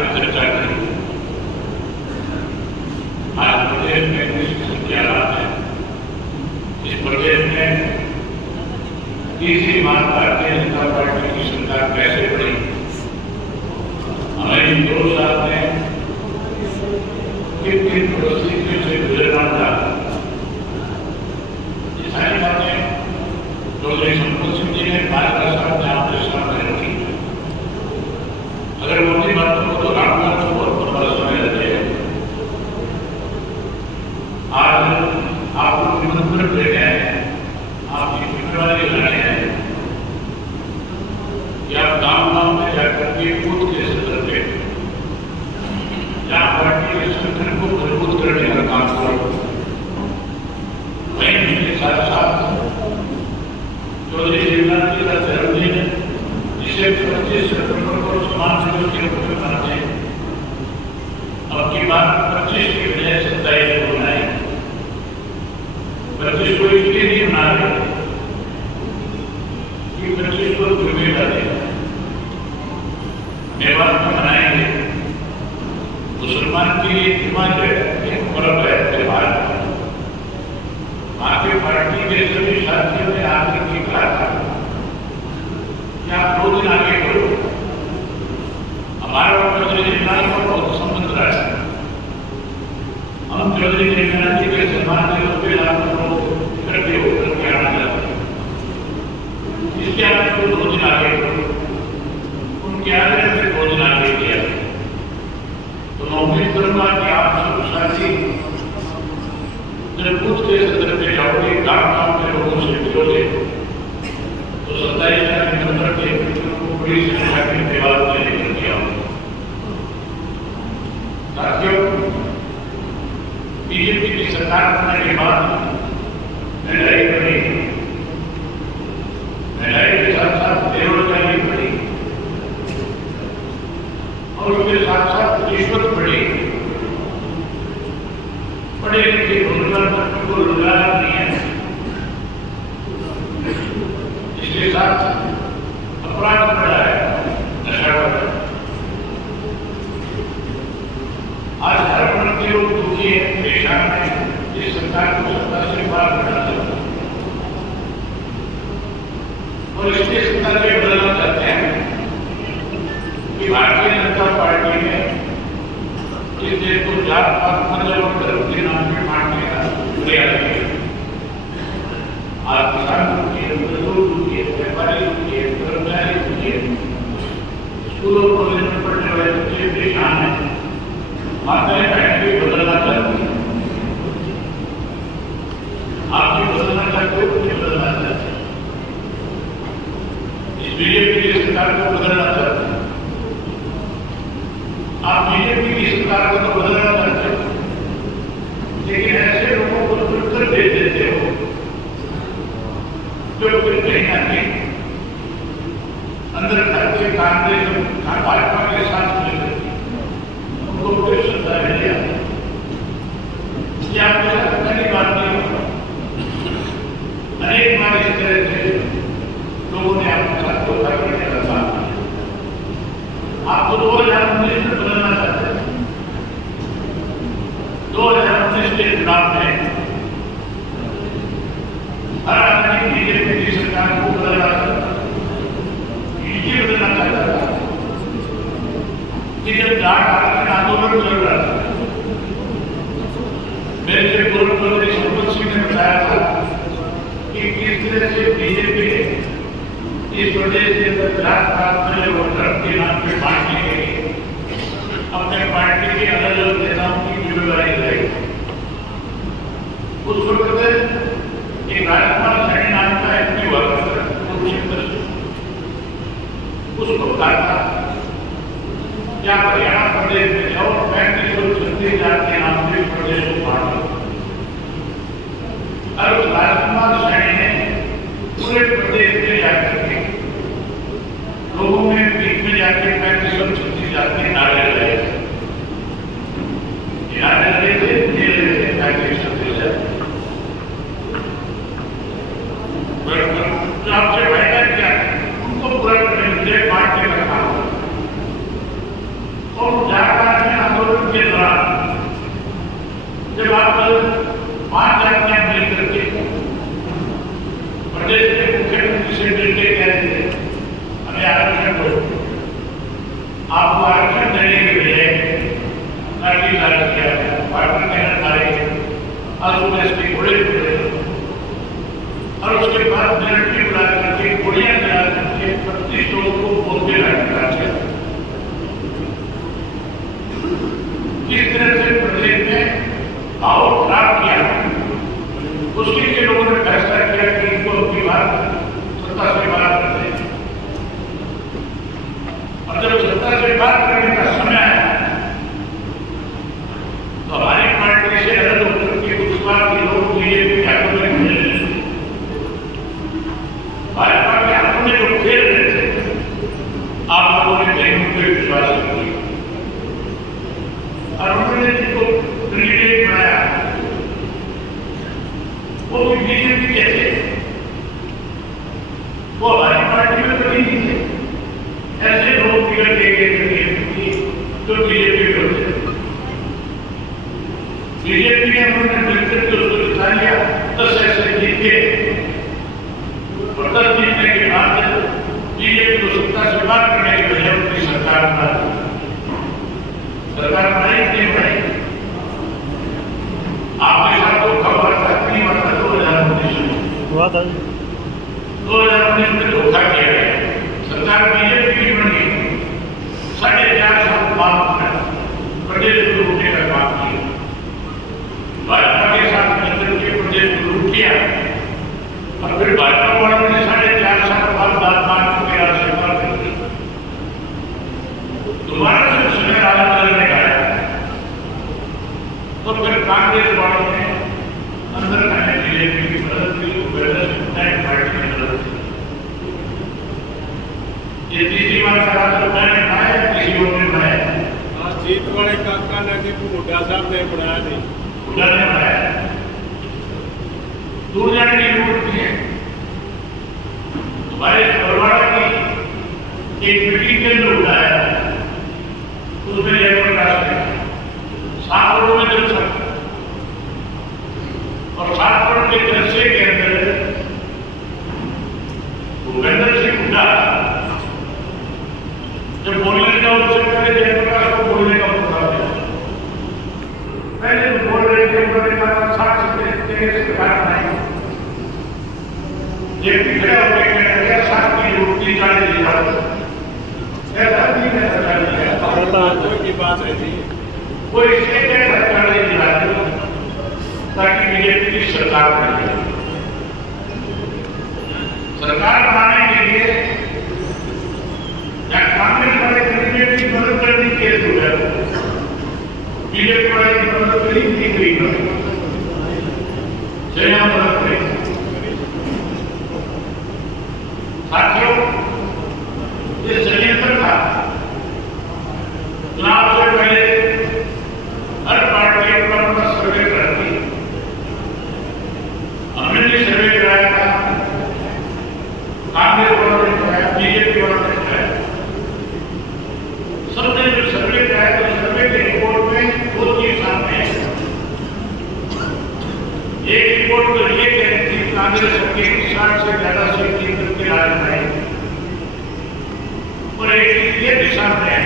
आकर चर्चा करी। आज प्रदेश में कृषि की हालात है। इस प्रदेश में तीसरी बार भारतीय जनता पार्टी की सरकार कैसे बनी, हमें इन 2 साल में किन किन परिस्थितियों से गुजरना पड़ा, ये सारी बातें चौधरी संपत सिंह जी ने भारत के सामने आपके सामने रखी। अगर मोदी बातों को तो रामनाथ को बहुत लंबा समय लगे। आज आपको निमंत्रण दे गए हैं, आपकी जिम्मेवारी लाने हैं कि आप गांव-गांव में जाकर के बूथ के सदर पे जहाँ पार्टी के संगठन को मजबूत करने का काम करो। वहीं इसके साथ साथ चौधरी शिवनाथ जी का जन्मदिन है, जिसे 25 सितंबर को समाज सेवा के रूप में मनाते हैं। अब की बात 25 की बजाय 27 को मनाएं। 25 को इसलिए नहीं मना रहे कि 25 को दुर्मेला देगा। मेवाड़ में मनाएंगे। मुसलमान के लिए जुम्मा जो है एक पर्व है, त्योहार है। आपकी पार्टी के सभी साथियों ने आकर के कहा था कि आप 2 दिन आगे करो। हमारा चौधरी जीवनाथ का बहुत संबंध रहा है। हम चौधरी जीवनाथ जी के सम्मान के रूप में आपको इकट्ठे होकर के आना चाहते हैं, इसलिए आपको 2 दिन आगे करो। उनके आगे से 2 दिन आगे किया। तो मैं उम्मीद करूंगा कि आप सब साथी जब बूथ के सदर पे जाओगे, गांव-गांव के लोगों से मिलोगे, तो 27 नवंबर के को बड़ी संख्या में देवाल में लेकर के आओ। साथियों, बीजेपी की सरकार बनने के बाद महंगाई बढ़ी, महंगाई के साथ साथ बेरोजगारी बढ़ी और उसके साथ साथ रिश्वत बढ़ी। पढ़े लिखे रोजगार को रोजगार नहीं है। इसके साथ अपराध बढ़ा है, नशा बढ़ा है। आज हर वर्ग के लोग दुखी है, परेशान है। इस सरकार को सत्ता से बाहर करना चाहते हैं और इसलिए सत्ता से बदलना चाहते हैं कि भारतीय जनता पार्टी ने इस देश को जात पात मतलब और धर्म के नाम पे बांटने का प्रयास किया। आज किसान दुखी है, मजदूर दुखी है, व्यापारी दुखी है, कर्मचारी दुखी है, स्कूलों कॉलेज में पढ़ने वाले बच्चे परेशान हैं। माताएं बहनें भी बदलना चाहती हैं। आप भी बदलना चाहते हो, मुझे बदलना चाहते हैं। इस बीजेपी की सरकार को बदलना चाहते हैं। आप बीजेपी की सरकार को तो बदलना चाहते हो, लेकिन ऐसे लोगों को चुनकर भेज देते हो जो फिर कहीं ना कहीं अंदर खाते कांग्रेस भाजपा के साथ मिलकर उनको कोई श्रद्धा नहीं आती। ये आपके साथ पहली बात नहीं होगा। अनेक बार इस तरह से लोगों ने आपके साथ धोखा करने का काम किया। आपको 2019 में बदलना चाहते हैं। 2019 के चुनाव में हर आदमी बीजेपी की सरकार को बदलना चाहता था, इसलिए बदलना चाहता था कि जब जाट आरक्षण आंदोलन चल रहा था, मेरे से पूर्व मंत्री संपत सिंह ने बताया था कि किस तरह से बीजेपी इस प्रदेश के अंदर जात पात और धर्म के नाम पे बांटने के लिए अपने पार्टी के अलग अलग नेताओं की जिम्मेदारी लाई। उस वक्त एक राजकुमार सैनी नाम का एमपी हुआ करता कुरुक्षेत्र से, उसको कहा था क्या हरियाणा प्रदेश में जाओ 35,36 के नाम से प्रदेश को बांट दो। और उस राजकुमार सैनी ने पूरे प्रदेश में जाकर के लोगों में बीच में जाकर 35,36 के नारे लगाए। नारे लगे थे, जेल थे 35,36। आपसे वायदा किया उनको पूरा करने के लिए बांटने का काम और झारखंड आंदोलन के दौरान जब आप 5 जातियां मिलकर के प्रदेश के मुख्यमंत्री से मिलकर कह रहे थे हमें आरक्षण दो, आपको आरक्षण देने के लिए लाठी चार्ज किया, वाटर कैनन मारे, आसुदेश के घोड़े टूटे और उसके बाद मिलिट्री बुला करके गोलियां चला करके 35 लोगों को बोलते रखा। किस तरह से प्रदेश में माहौल खराब किया, उसके लिए लोगों ने फैसला किया कि इनको अपनी बात सत्ता से बाहर कर दें। और जब सत्ता से बात करने का समय आया तो हमारी पार्टी से अलग होकर के उस बार के लोग बीजेपी के हाथों में खेल रहे थे, भाजपा के हाथों में जो खेल रहे थे, आप लोगों ने कहीं उन पर विश्वास किया और उन्होंने जिनको कैंडिडेट बनाया वो भी बीजेपी के थे, वो हमारी पार्टी में तो नहीं थे। ऐसे लोग टिकट देके जो बीजेपी में होते, बीजेपी ने उन्होंने मिलकर के उसको जिता लिया। 10 ऐसे जीते और 10 जीतने के बाद बीजेपी को सत्ता से बाहर करने के बजाय उनकी सरकार बनाई नहीं बनाई। आपके साथ तो खबर था, 2019 में धोखा किया गया, सरकार बीजेपी की बनी, 4.5 साल बाद प्रदेश को लूटने का काम किया, भाजपा के साथ मिलकर के प्रदेश को लूट किया और फिर भाजपा वालों ने 4.5 साल बाद बात के रास्ते पर दोबारा से समय राजनीति में आया तो फिर कांग्रेस वालों ने अंदर खाने बीजेपी की मदद की, पार्टी की मदद की। ये तीसरी बार का मैंने बनाया, किसी और ने बनाया, जीत वाले काका ने जी हुड्डा साहब ने बनाया नहीं, हुड्डा ने बनाया। दूर जाने की जरूरत नहीं है। हमारे बरवाड़ा की एक मीटिंग के अंदर उठाया, उसमें जयप्रकाश ने 7 करोड़ में जनसंख्या और 7 करोड़ के दृश्य के अंदर भूपेंद्र सिंह हुड्डा जब बोलने का उससे पहले जयप्रकाश को बोलने का मौका दिया। पहले तो बोल रहे थे, उन्होंने कहा 60 सरकार बनाई, जेपी खड़ा होकर कहने लगा 7 की रोटी 40 दी जाओ, ऐसा नहीं है सरकार की बात है जी, वो इसलिए सरकार ने दिला ताकि बीजेपी की सरकार बने। सरकार बनाने के लिए या कांग्रेस वाले कैंडिडेट की मदद करने के लिए बीजेपी वाले की मदद करी नहीं गई, जया मदद करी। साथियों, ये षड्यंत्र था। चुनाव से पहले हर पार्टी अपना सर्वे करती, हमने भी सर्वे कराया था, कांग्रेस वालों ने कराया, बीजेपी वालों ने कराया, सबने जो सर्वे कराया तो सर्वे के रिपोर्ट में 2 चीज सामने है। एक रिपोर्ट तो ये कह रही थी कांग्रेस के 60 से ज्यादा सीट जीत के राज बनाए, और एक ये दिशा में है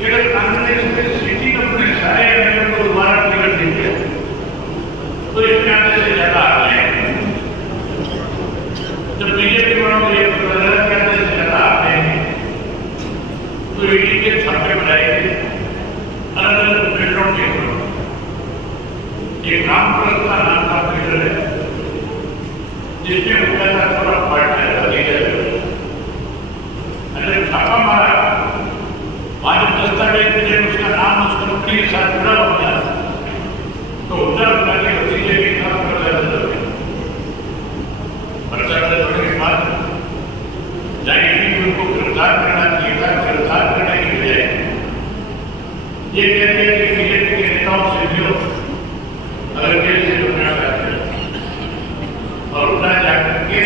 अगर कांग्रेस में सिटी अपने सारे एमएलए को दोबारा टिकट देंगे तो इसमें आने से ज्यादा आ जाएंगे। जब बीजेपी वालों को यह पता लगा कि आने से ज्यादा आ जाएंगे तो ईडी के छापे बनाएंगे अलग अलग बिल्डरों के ऊपर। एक रामप्रसाद का नाम का बिल्डर है जिसमें उनका थोड़ा पार्ट है, अगर छापा मारा आज दस्तावेज में उसका नाम उस कंपनी के साथ जुड़ा हो गया तो हुड्डा के भतीजे के खिलाफ पर्चा दर्ज हो गया। पर्चा दर्ज होने के बाद जाएगी उनको गिरफ्तार करना चाहिए था, गिरफ्तार करने की बजाय ये कहते हैं कि बीजेपी के नेताओं से मिलो अगर जेल से रुकना चाहते हैं, और हुड्डा जाकर के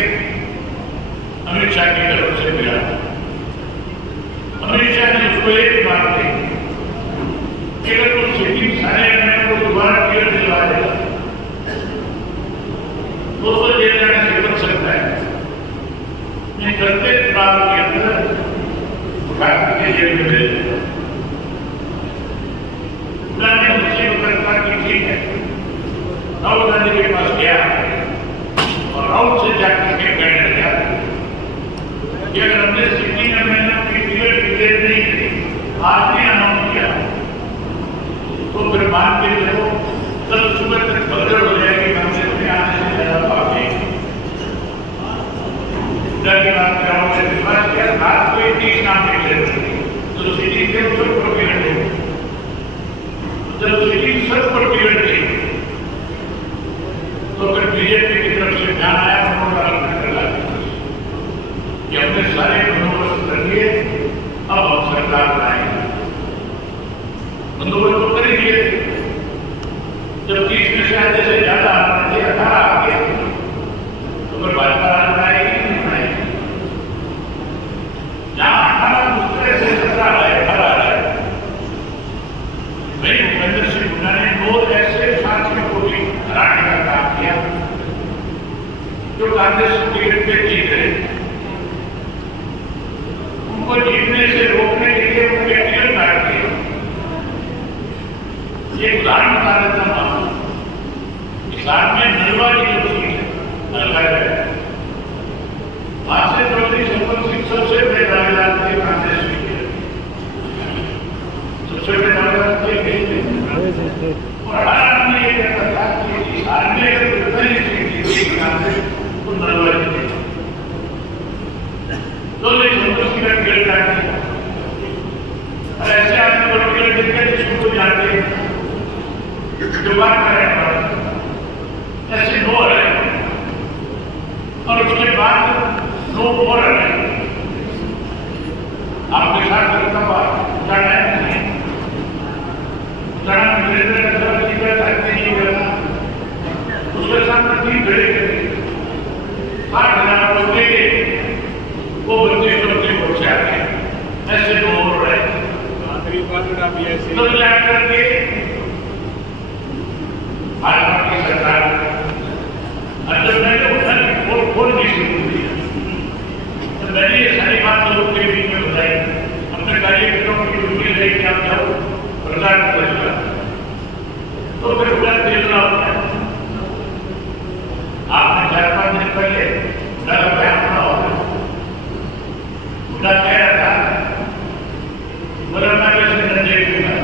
अमित शाह की तरफ से मिला। अमित शाह ने तो एक बात नहीं कि अगर तो सिटी सारे को दोबारा क्लियर दिलवा देगा तो जेल जाने से बच सकता है। नहीं करते चुनाव के अंदर उठा करके जेल में भेज देगा। उन्होंने उसी वक्त की ठीक है, राहुल गांधी के पास गया और राहुल से जाकर के कहने लगा कि अगर हमने सिटी में महीना की टिकट क्लियर नहीं की, आज ने अनाउंस किया, तो फिर मान के चलो कल सुबह तक खबर हो जाएगी हमने तुम्हें आने से ज्यादा भाग देंगे। की बात कर रहा हूँ, विश्वास किया रात को 30 नाम निकले तो सिटी के ऊपर प्रोक्योरमेंट हो, जब सिटी सब प्रोक्योरमेंट थी तो फिर बीजेपी की तरफ से ध्यान आया कि हमने सारे बंदोबस्त कर लिए, अब हम सरकार बनाएंगे। बंदोबस्त तो कर ही दिए, जब 30 में से आधे से ज्यादा 18 आ गए तो फिर भाजपा राज बनाएगी नहीं बनाएगी। जहां 18 दूसरे से 17 आए 18 आए, भाई भूपेंद्र सिंह हुड्डा ने 2 ऐसे साथियों को भी हराने का काम किया जो कांग्रेस टिकट पे जीत रहे, उनको जीतने से रोकने के लिए उनके टिकट काट दिए। ये उदाहरण बता देता हूं, किसान में नलवा की जो सीट है नलगढ़ है, वहां से चौधरी संपत सिंह सबसे बड़े दावेदार थे कांग्रेस के, सबसे बड़े दावेदार थे और हर आदमी ये कहता था कि किसान में अगर कितनी सीट जीती कांग्रेस तो नलवा जीते। चौधरी संपत सिंह का टिकट काट दिया और ऐसे आदमी को टिकट देते जिसको जानते जो बात कर रहे हैं ऐसे नो रहे और उसके बाद नो मोर रहे। आपके साथ करता बात जाना है जाना करना उसके साथ तीन खड़े करके 60,000 लोग देंगे, वो 32 वोट से आगे ऐसे नो मोर रहे तो जाकर के भाजपा की सरकार जब मैंने उठा खोल नहीं शुरू किया तो मैंने ये सारी बात लोगों के बीच में बताई। अपने कार्यकर्ताओं की ड्यूटी है कि आप जाओ प्रचार करेगा तो फिर उधर देखना होता है। आपने 4-5 दिन पहले मेरा बयान सुना होगा, उनका कह रहा था बोला मैं वैसे न देखूंगा,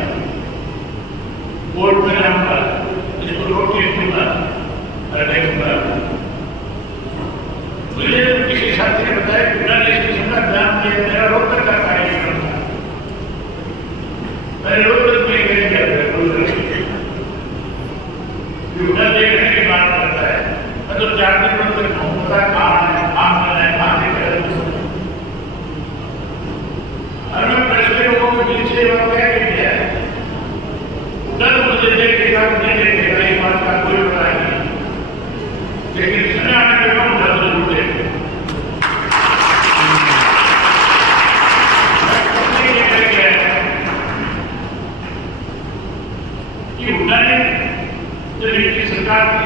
कोर्ट में जाऊंगा, रोटी दूंगा, देखूंगा। मुझे किसी साथी ने बताया कि मैंने इस किस्म का ध्यान दिया, मेरा रोहतक का कार्यक्रम था, मैंने रोहतक में गए देखने की बात करता है, मैं तो 4 दिन तक घूमता कहाँ है काम करना है कहाँ से और मैं पिछले लोगों के बीच से क्या किया है मुझे देखेगा मुझे देखेगा ये बात का कोई पता नहीं, लेकिन समय आने के बाद उधर जरूर देखेगा। कि उन्होंने जब इनकी सरकार की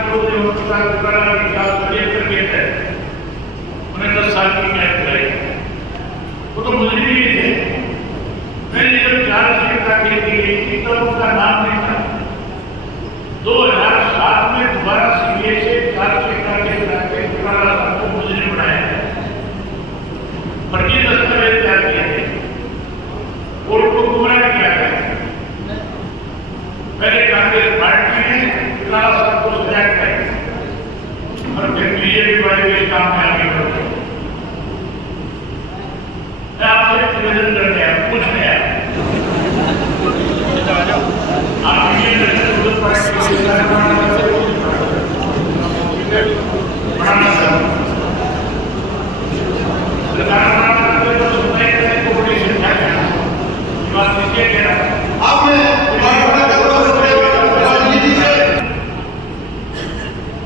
विकास करके है उन्हें 10 साल की कैद कराई, वो तो मुझे नहीं थे। मैंने जब 4 सीट का खेल दी गई थी तब उनका नाम नहीं था। 2007 में दोबारा सीबीआई से 4 सीट का खेल कराके 18 साल को मुझे बनाया है, फर्जी दस्तावेज तैयार किए थे, कोर्ट को गुमराह किया गया। पहले कांग्रेस पार्टी ने 18 साल को सजा कराई और फिर बीजेपी वाले इस काम में आगे बढ़े। मैं आपसे निवेदन करने आया, पूछने आया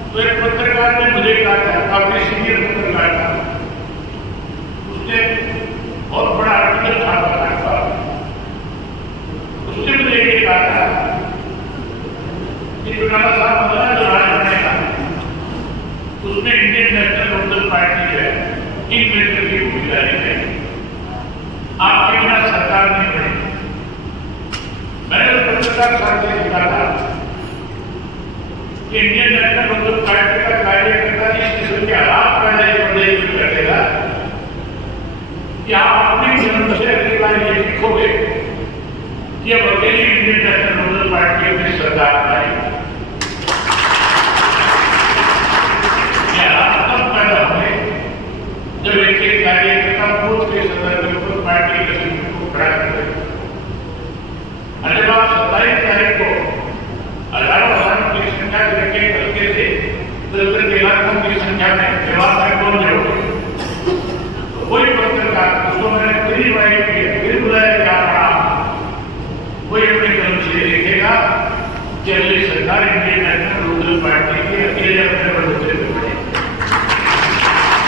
तो एक पत्रकार ने मुझे कहा था, काफी सीनियर पत्रकार था, उसने बहुत बड़ा आर्टिकल छापा था इन मित्र की भागीदारी है। आपके बिना सरकार नहीं बनेगी। मैंने उस पत्रकार साहब से लिखा था कि इंडियन नेशनल लोकदल पार्टी का कार्यकर्ता इस किस्म के हालात पैदा कर देगा कि आप अपने जन्म से अगली बार ये लिखोगे कि अब अकेली इंडियन नेशनल लोकदल पार्टी अपनी सरकार बनाएगी।